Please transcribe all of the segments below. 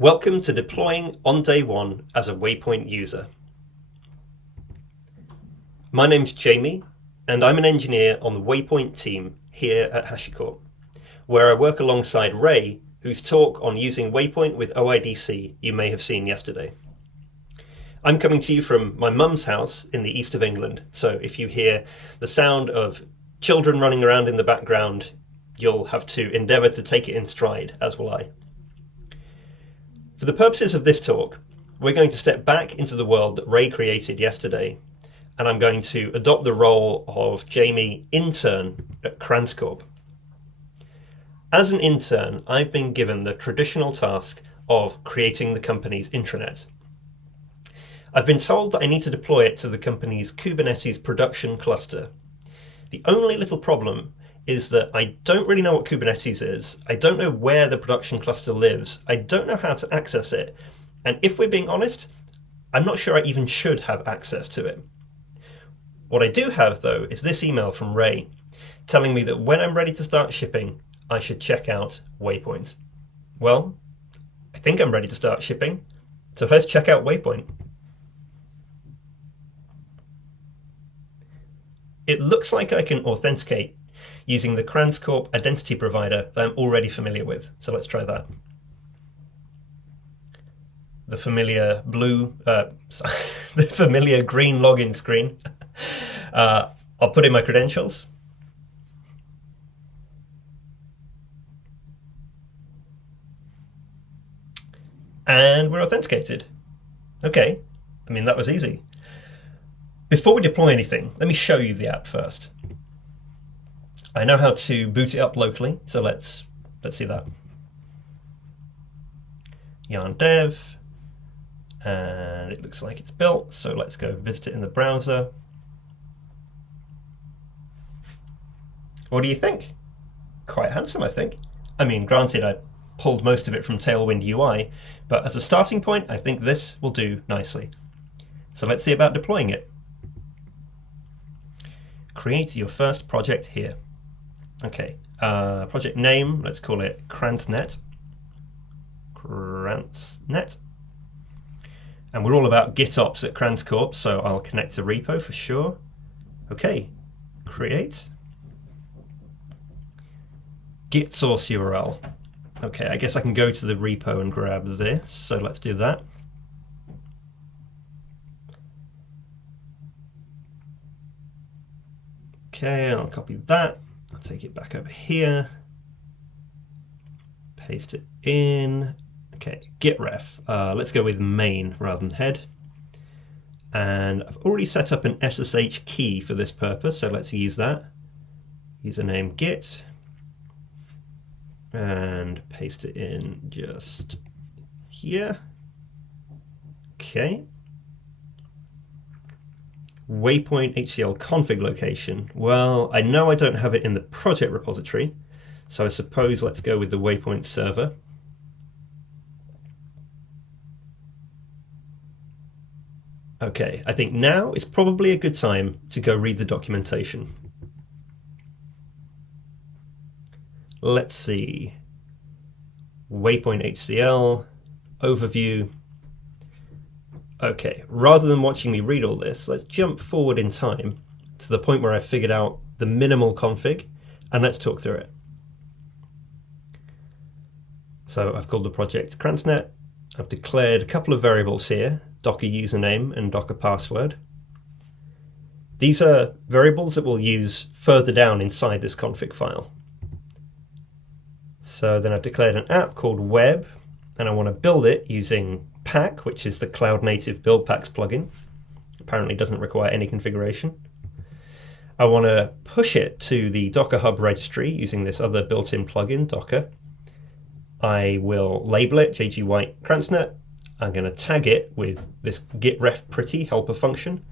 Welcome to deploying on day one as a Waypoint user. My name's Jamie, and I'm an engineer on the Waypoint team here at HashiCorp, where I work alongside Ray, whose talk on using Waypoint with OIDC you may have seen yesterday. I'm coming to you from my mum's house in the east of England, so if you hear the sound of children running around in the background, you'll have to endeavour to take it in stride, as will I. For the purposes of this talk, we're going to step back into the world that Ray created yesterday, and I'm going to adopt the role of Jamie intern at HashiCorp. As an intern, I've been given the traditional task of creating the company's intranet. I've been told that I need to deploy it to the company's Kubernetes production cluster. The only little problem is that I don't really know what Kubernetes is. I don't know where the production cluster lives. I don't know how to access it. And if we're being honest, I'm not sure I even should have access to it. What I do have, though, is this email from Ray telling me that when I'm ready to start shipping, I should check out Waypoint. Well, I think I'm ready to start shipping, so let's check out Waypoint. It looks like I can authenticate using the HashiCorp identity provider that I'm already familiar with. So let's try that. The familiar the familiar green login screen. I'll put in my credentials. And we're authenticated. Okay, I mean, that was easy. Before we deploy anything, let me show you the app first. I know how to boot it up locally, so let's see that. Yarn dev, and it looks like it's built, so let's go visit it in the browser. What do you think? Quite handsome, I think. I mean, granted, I pulled most of it from Tailwind UI, but as a starting point, I think this will do nicely. So let's see about deploying it. Create your first project here. Okay, project name, let's call it Kransnet. And we're all about GitOps at HashiCorp, so I'll connect to repo for sure. Okay, create. Git source URL. Okay, I guess I can go to the repo and grab this, so let's do that. Okay, I'll copy that. I'll take it back over here. Paste it in. Okay, git ref. Let's go with main rather than head. And I've already set up an SSH key for this purpose, so let's use that. Username git. And paste it in just here. Okay. Waypoint HCL config location. Well, I know I don't have it in the project repository, so I suppose let's go with the Waypoint server. Okay, I think now is probably a good time to go read the documentation. Let's see. Waypoint HCL, overview. Okay, rather than watching me read all this, let's jump forward in time to the point where I've figured out the minimal config, and let's talk through it. So I've called the project Kransnet. I've declared a couple of variables here, Docker username and Docker password. These are variables that we'll use further down inside this config file. So then I've declared an app called web, and I want to build it using Pack, which is the cloud native build packs plugin. Apparently doesn't require any configuration. I want to push it to the Docker Hub registry using this other built-in plugin, Docker. I will label it JG White Kransnet. I'm going to tag it with this git ref pretty helper function,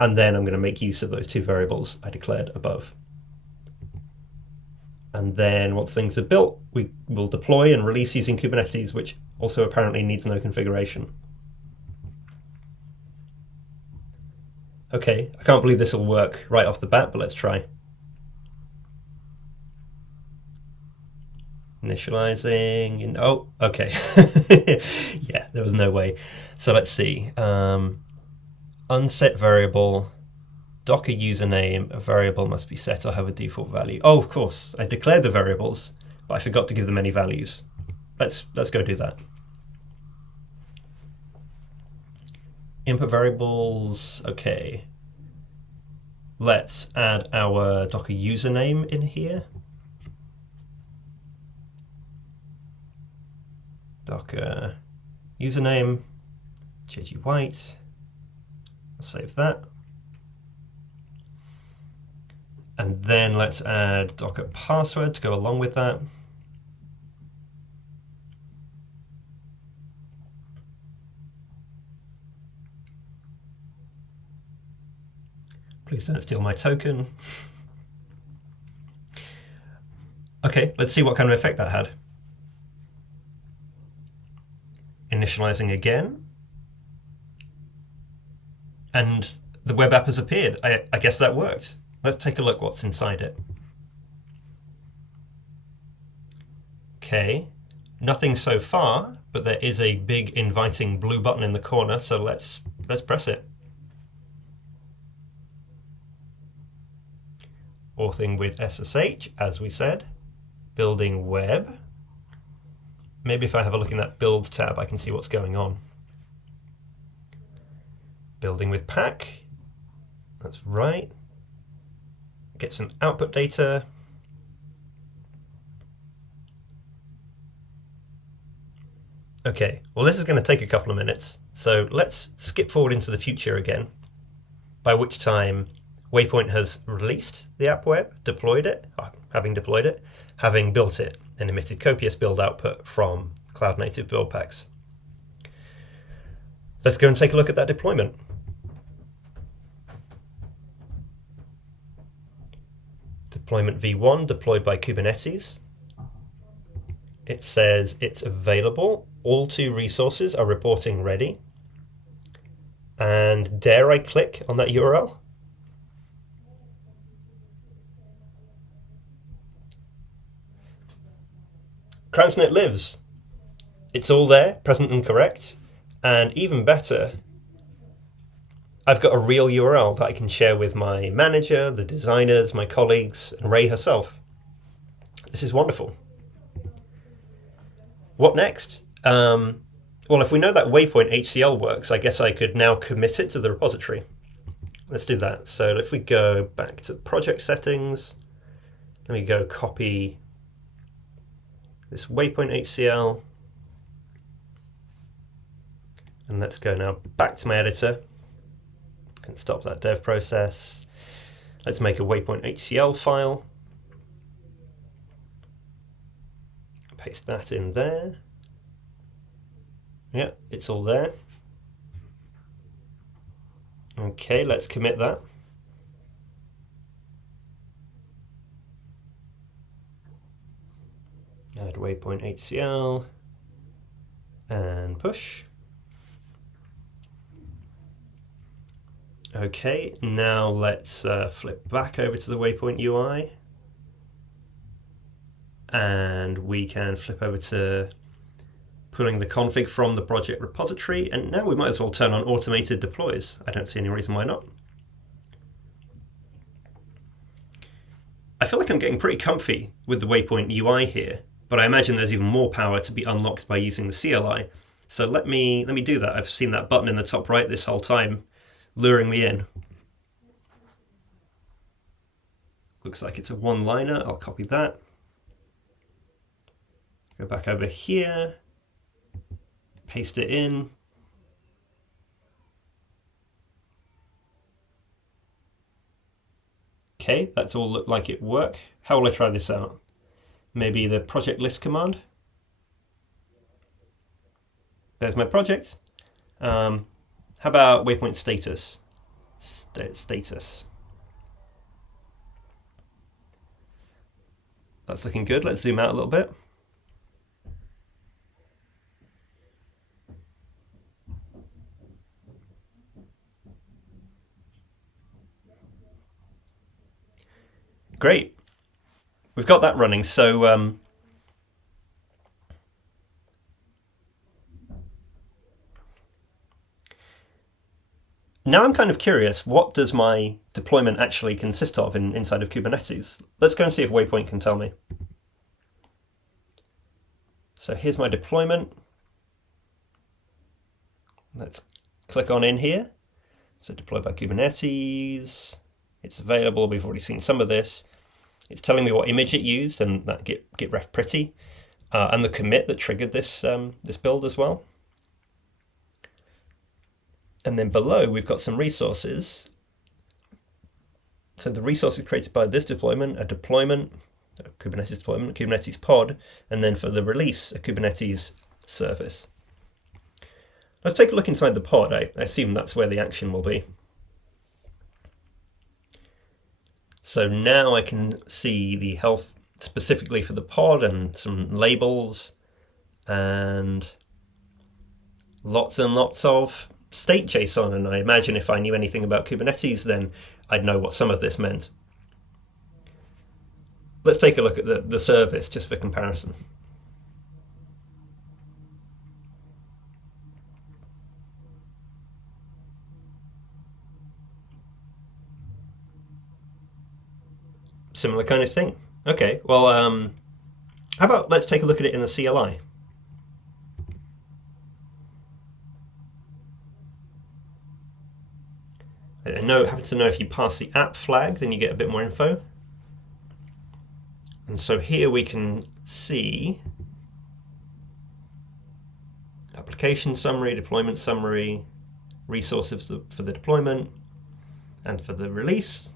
and then I'm going to make use of those two variables I declared above. And then once things are built, we will deploy and release using Kubernetes, which also apparently needs no configuration. Okay, I can't believe this will work right off the bat, but let's try. Initializing, and oh, okay. Yeah, there was no way. So let's see. Unset variable, Docker username, a variable must be set or have a default value. Oh, of course, I declared the variables, but I forgot to give them any values. Let's go do that. Input variables, okay. Let's add our Docker username in here. Docker username, JG White. I'll save that. And then let's add Docker password to go along with that. Please don't steal my token. Okay, let's see what kind of effect that had. Initializing again. And the web app has appeared. I guess that worked. Let's take a look what's inside it. Okay, nothing so far, but there is a big inviting blue button in the corner, so let's press it. Authoring with SSH, as we said. Building web. Maybe if I have a look in that builds tab, I can see what's going on. Building with pack. That's right. Get some output data. Okay, well this is going to take a couple of minutes, so let's skip forward into the future again, by which time Waypoint has released the app web, deployed it, having deployed it, having built it, and emitted copious build output from cloud native build packs. Let's go and take a look at that deployment. Deployment v1 deployed by Kubernetes. It says it's available. All 2 resources are reporting ready. And dare I click on that URL? Cransnet lives. It's all there, present and correct. And even better, I've got a real URL that I can share with my manager, the designers, my colleagues, and Ray herself. This is wonderful. What next? Well, if we know that Waypoint HCL works, I guess I could now commit it to the repository. Let's do that. So if we go back to project settings, let me go copy this Waypoint HCL. And let's go now back to my editor. I can stop that dev process. Let's make a Waypoint HCL file. Paste that in there. Yeah, it's all there. Okay, let's commit that. Add Waypoint HCL and push. Okay, now let's flip back over to the Waypoint UI. And we can flip over to pulling the config from the project repository. And now we might as well turn on automated deploys. I don't see any reason why not. I feel like I'm getting pretty comfy with the Waypoint UI here, but I imagine there's even more power to be unlocked by using the CLI. So let me do that. I've seen that button in the top right this whole time, luring me in. Looks like it's a one-liner. I'll copy that. Go back over here, paste it in. Okay, that's all looked like it worked. How will I try this out? Maybe the project list command. There's my project. How about Waypoint status? Status. That's looking good. Let's zoom out a little bit. Great. We've got that running. So Now I'm kind of curious, what does my deployment actually consist of inside of Kubernetes? Let's go and see if Waypoint can tell me. So here's my deployment. Let's click on in here. So deployed by Kubernetes. It's available. We've already seen some of this. It's telling me what image it used, and that git ref pretty, and the commit that triggered this this build as well. And then below we've got some resources. So the resources created by this deployment, a Kubernetes deployment, a Kubernetes pod, and then for the release, a Kubernetes service. Let's take a look inside the pod. I assume that's where the action will be. So now I can see the health specifically for the pod and some labels and lots and lots of state JSON. And I imagine if I knew anything about Kubernetes, then I'd know what some of this meant. Let's take a look at the service just for comparison. Similar kind of thing. Okay, well, how about let's take a look at it in the CLI. I happen to know if you pass the app flag, then you get a bit more info. And so here we can see application summary, deployment summary, resources for the deployment, and for the release.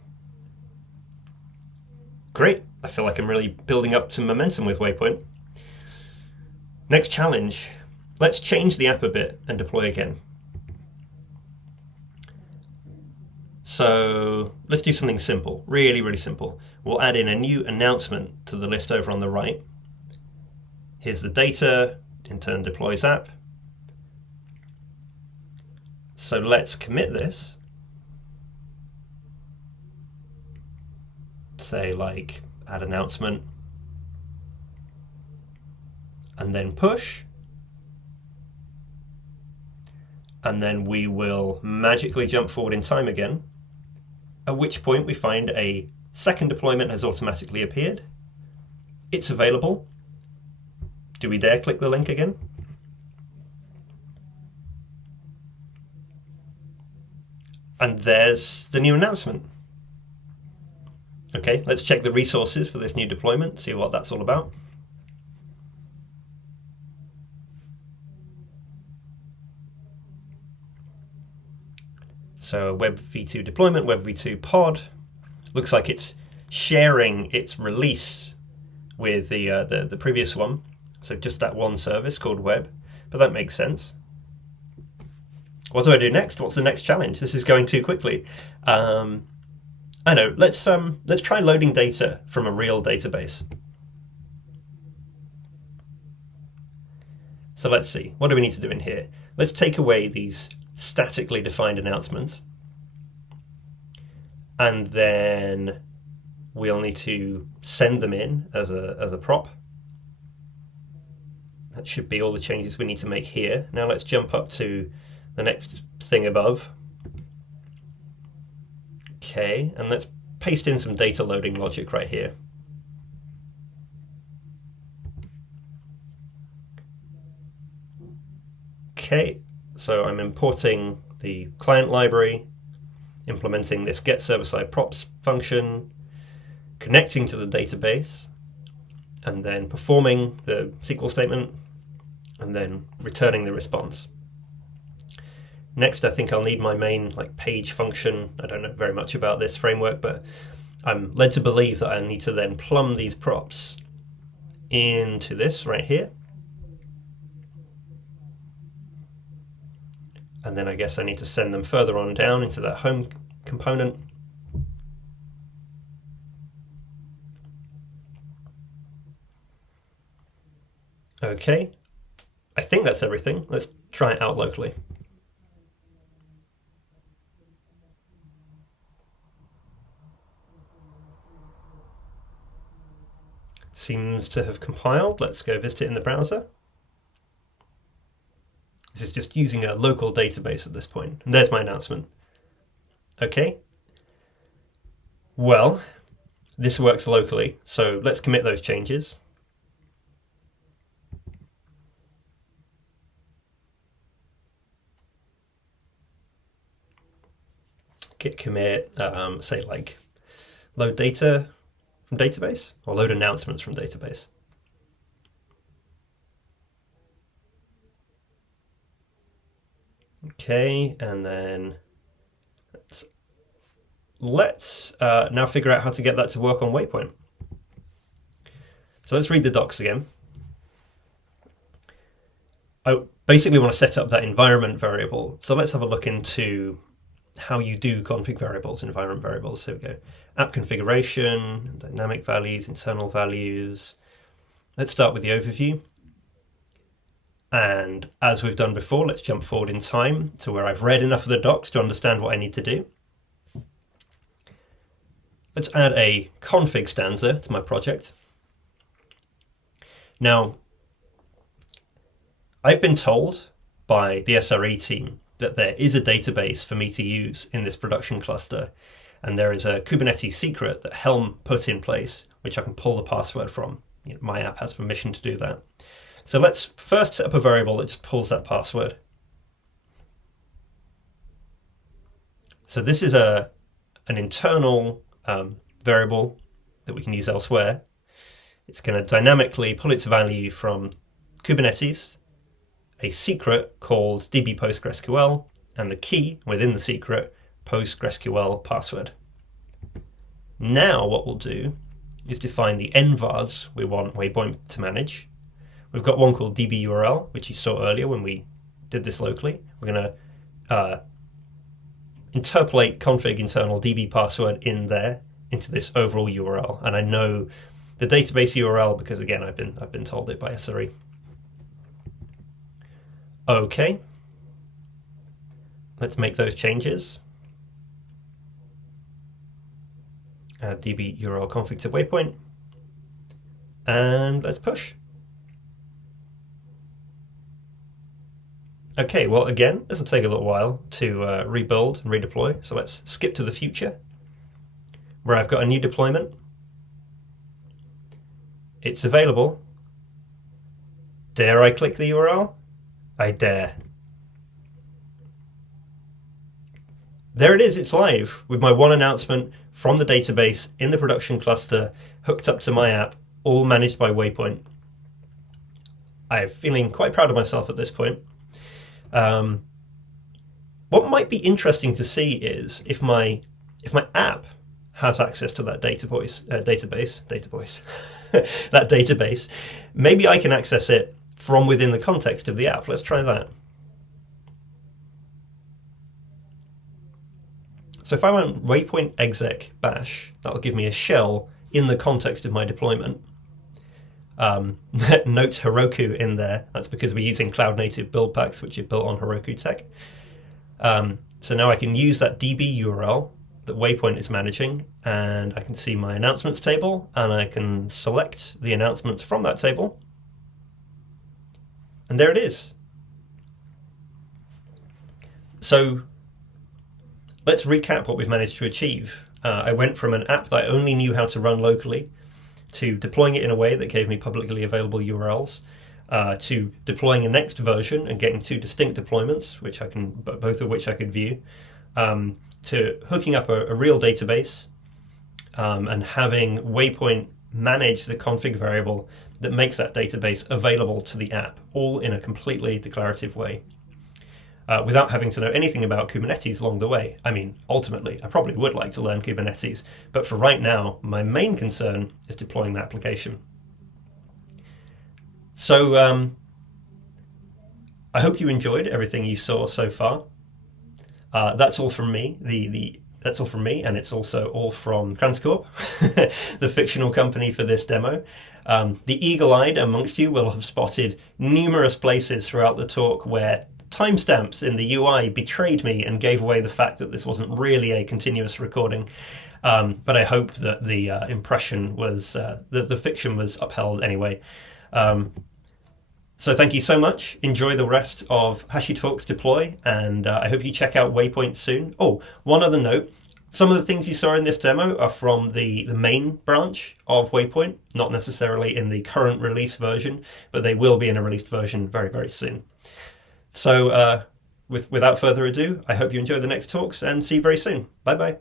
Great, I feel like I'm really building up some momentum with Waypoint. Next challenge, let's change the app a bit and deploy again. So let's do something simple, really, really simple. We'll add in a new announcement to the list over on the right. Here's the data, in turn deploys app. So let's commit this. Say like add announcement and then push, and then we will magically jump forward in time again, at which point we find a second deployment has automatically appeared. It's available. Do we dare click the link again? And there's the new announcement. Okay, let's check the resources for this new deployment, see what that's all about. So Web v2 deployment, Web v2 pod. Looks like it's sharing its release with the previous one. So just that one service called Web, but that makes sense. What do I do next? What's the next challenge? This is going too quickly. I know, let's try loading data from a real database. So let's see, what do we need to do in here? Let's take away these statically defined announcements. And then we'll need to send them in as a prop. That should be all the changes we need to make here. Now let's jump up to the next thing above. Okay, and let's paste in some data loading logic right here. Okay, so I'm importing the client library, implementing this get server-side props function, connecting to the database, and then performing the SQL statement, and then returning the response. Next, I think I'll need my main page function. I don't know very much about this framework, but I'm led to believe that I need to then plumb these props into this right here. And then I guess I need to send them further on down into that home component. Okay, I think that's everything. Let's try it out locally. Seems to have compiled. Let's go visit it in the browser. This is just using a local database at this point. And there's my announcement. Okay. Well, this works locally, so let's commit those changes. Git commit, say like load data from database or load announcements from database. Okay, and then let's now figure out how to get that to work on Waypoint. So let's read the docs again. I basically want to set up that environment variable. So let's have a look into how you do config variables, environment variables. So we go app configuration, dynamic values, internal values. Let's start with the overview. And as we've done before, let's jump forward in time to where I've read enough of the docs to understand what I need to do. Let's add a config stanza to my project. Now, I've been told by the SRE team that there is a database for me to use in this production cluster, and there is a Kubernetes secret that Helm put in place, which I can pull the password from. My app has permission to do that. So let's first set up a variable that just pulls that password. So this is an internal variable that we can use elsewhere. It's going to dynamically pull its value from Kubernetes, a secret called db PostgreSQL, and the key within the secret PostgreSQL password. Now what we'll do is define the envars we want Waypoint to manage. We've got one called db_url, which you saw earlier when we did this locally. We're going to interpolate config internal db password in there into this overall URL, and I know the database URL because again I've been told it by SRE. Okay, let's make those changes. Add db URL config to Waypoint, and let's push. Okay, well again, this will take a little while to rebuild and redeploy, so let's skip to the future, where I've got a new deployment. It's available. Dare I click the URL? I dare. There it is, it's live, with my one announcement from the database in the production cluster, hooked up to my app, all managed by Waypoint. I'm feeling quite proud of myself at this point. What might be interesting to see is if my app has access to that database, that database, maybe I can access it from within the context of the app. Let's try that. So if I went waypoint exec bash, that'll give me a shell in the context of my deployment. Note Heroku in there. That's because we're using cloud native build packs, which are built on Heroku tech. So now I can use that DB URL that Waypoint is managing, and I can see my announcements table, and I can select the announcements from that table. And there it is. So let's recap what we've managed to achieve. I went from an app that I only knew how to run locally to deploying it in a way that gave me publicly available URLs, to deploying a next version and getting two distinct deployments, both of which I could view, to hooking up a real database and having Waypoint manage the config variable that makes that database available to the app, all in a completely declarative way, without having to know anything about Kubernetes along the way. I mean, ultimately, I probably would like to learn Kubernetes, but for right now, my main concern is deploying the application. So I hope you enjoyed everything you saw so far. That's all from me. That's all from me, and it's also all from HashiCorp, the fictional company for this demo. The eagle-eyed amongst you will have spotted numerous places throughout the talk where timestamps in the UI betrayed me and gave away the fact that this wasn't really a continuous recording. But I hope that the impression was, the fiction was upheld anyway. So thank you so much. Enjoy the rest of HashiTalks Deploy, and I hope you check out Waypoint soon. Oh, one other note. Some of the things you saw in this demo are from the main branch of Waypoint, not necessarily in the current release version, but they will be in a released version very, very soon. So without further ado, I hope you enjoy the next talks and see you very soon. Bye-bye.